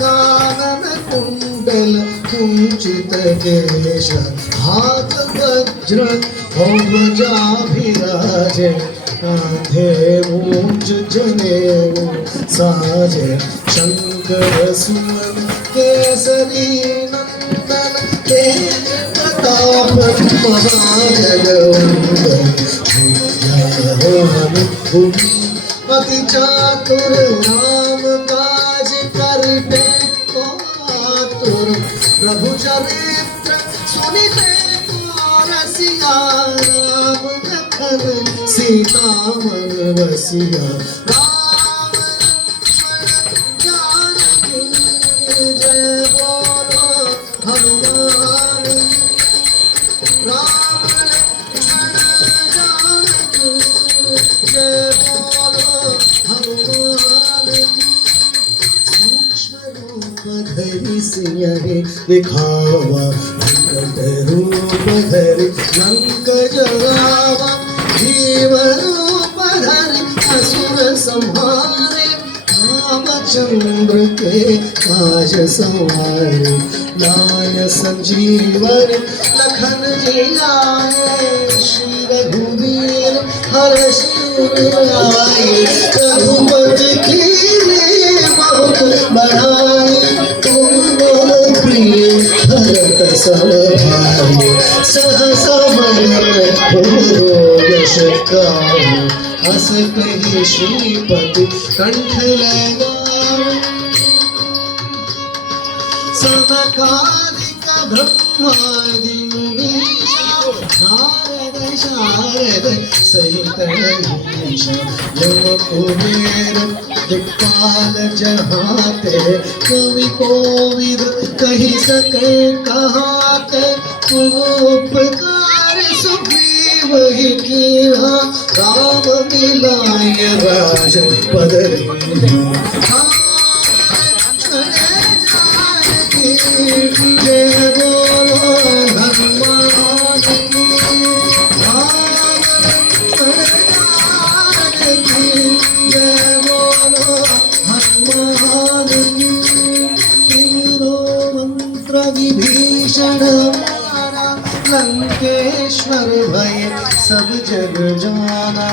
कानन कुंडल कुंचित केश हाथ वज्र ध्वजाभिराजे कांधे मूंज जनेऊ साजे शंकर सुमन केसरी नंदन तेज प्रताप महाजगवंदन भूमि अति चातुर राम काज करते को आतुर प्रभु चरित्र सुनिते को रसिया राम लखन सीता मन बसिया राम लक्ष्मण जानकी जय बोलो हनुमान राम लक्ष्मण जानकी जय बोलो हनुमान सूक्ष्म रूप धरि सिंह दिखावा विकट रूप धरि लंक जरावा जीव रूप धरि असुर संहारे रामचंद्र के काज सवारे लाय संजीवन लखन जी आए श्री रघुवीर हर्ष आए रघुपति कीन्हे बहुत बड़ाई तुम बोलो प्रिय भरत सब भाई सहस यश हस कही श्रीपति कंठ लगावे सनकादिक ब्रह्मादि मुनीषा नारद शारद सहित ईश यम कुबेर दिक्पाल जहाते कवि कोविद कही सके कहाते उपकार सुग्रीव ही कीन्हा राम मिलाय राज पद जय बोलो हनुमान जय बोलो हनुमान मंत्र विभीषण लंकेश्वर भय सब जग जाना।